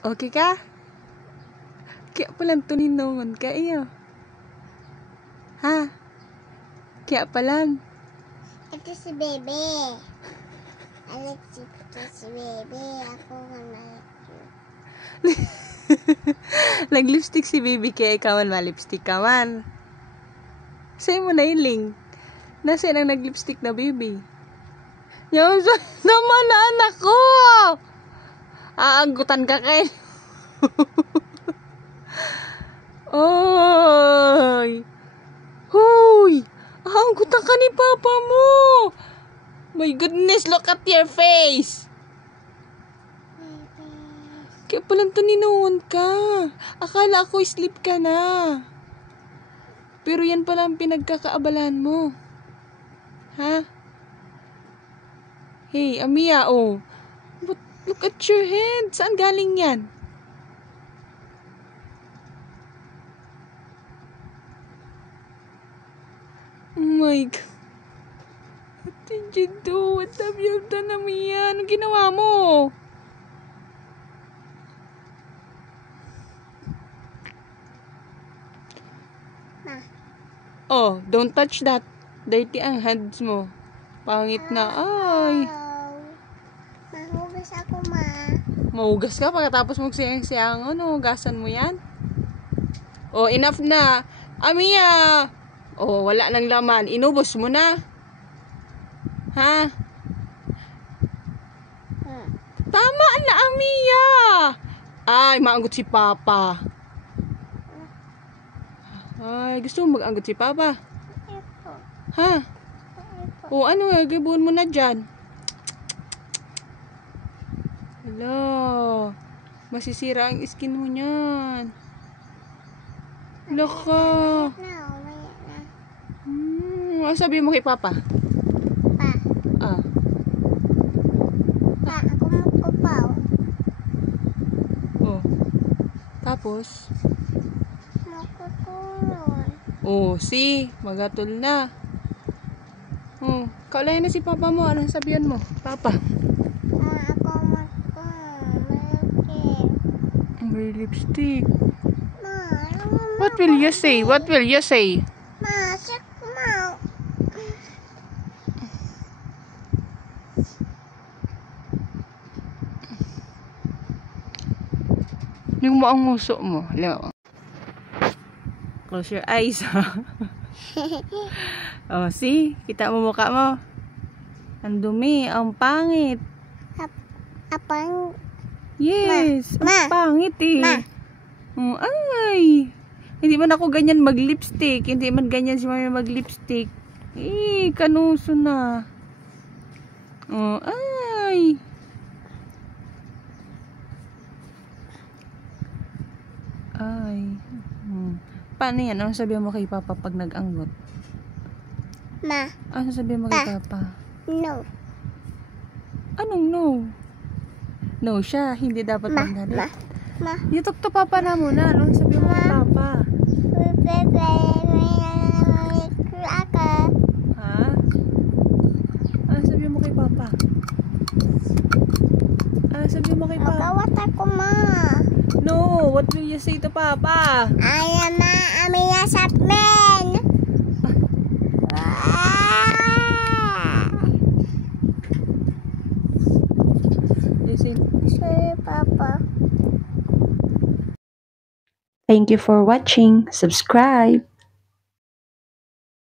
Okay ka? Kaya palang tuninungan ka iyo. Ha? Kaya palang. Ito si Bebe. Alex, ito si Bebe. Ako na. Nag-lipstick si baby kaya ikaw man ma-lipstick ka man. Sa'yo mo na iling. Nasaan ang nag-lipstick na baby? Yung naman na anak ko! Aagutan ka kay. Oy! Hoy! Aagutan ka ni papa mo! My goodness, look at your face! Kaya palang tuninungan ka. Akala ko sleep ka na. Pero yan pala ang pinagkakaabalahan mo. Ha? Hey, Amia, oh. Look at your head. Saan galing yan? Oh my God. What did you do? What have you done, Amia? Anong ginawa mo? Ma. Oh, don't touch that. Dirty ang hands mo. Pangit na. Ay. Mahugas ako, ma. Mahugas ka pagkatapos magsiyang-siyang. Ano, hugasan mo yan? Oh, enough na. Amia! Oh, wala nang laman. Inubos mo na. Ha? Tama na, Amia! Ay, maanggot si Papa. Ay, gusto mo mag-anggot si Papa? Ito. Ha? Ito. O ano, gabuhan mo na dyan. Hala. Masisira ang skin mo niyan. Laka. Ano sabi mo kay Papa? Pa. Ah. Pa, ako magpapaw. Oh. Tapos? Makutulon. Oh, si. Magatol na. Oh. Kaulayan na si Papa mo. Anong sabihan mo? Papa. Ako May lipstick. Ma, What will you say? What will you say? Ma, check mo. Yung mo ang muso mo. Close your eyes. Oh, see? Kita mo mukha mo. Ang dumi. Ang pangit. Apang. Yes. Ma. Ang pangit eh. Ma. Oh, ay. Hindi man ako ganyan mag-lipstick. Hindi man ganyan si mami mag-lipstick. Kanuso na. Oh, ay. Ay. Paano yan? Anong sabihin mo kay Papa pag nag-anggot? Ma. Anong sabihin mo kay Papa? No. Anong no? No siya. Hindi dapat magalit. Ma. YouTube to Papa na muna. Anong sabihin mo kay Papa? Ha? Anong sabihin mo kay Papa? Anong sabihin mo kay Papa? Magawat ako, ma. No, what will you say to Papa? Ay, ma, Amia Sapmen. Say, Papa. Thank you for watching. Subscribe.